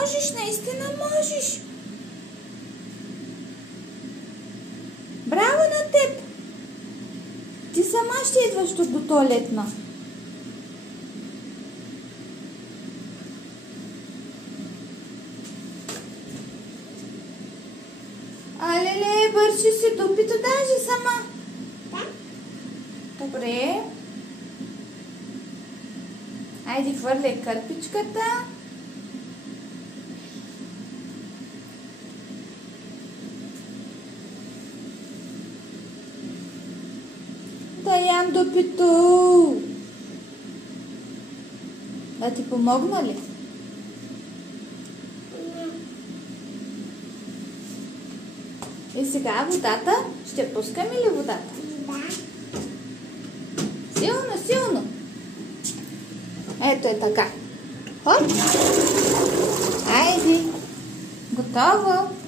можеш, наистина можеш. Браво на теб! Ти сама ще идваш тук до туалетна. Алеле, бърши си дупито даже сама. Добре. Айде, хвърляй кърпичката. Да ям дупито. Да ти помогна ли? И сега водата. Ще пускаме ли водата? Да. Силно, силно. Ето е така. Хоп. Айде. Готово.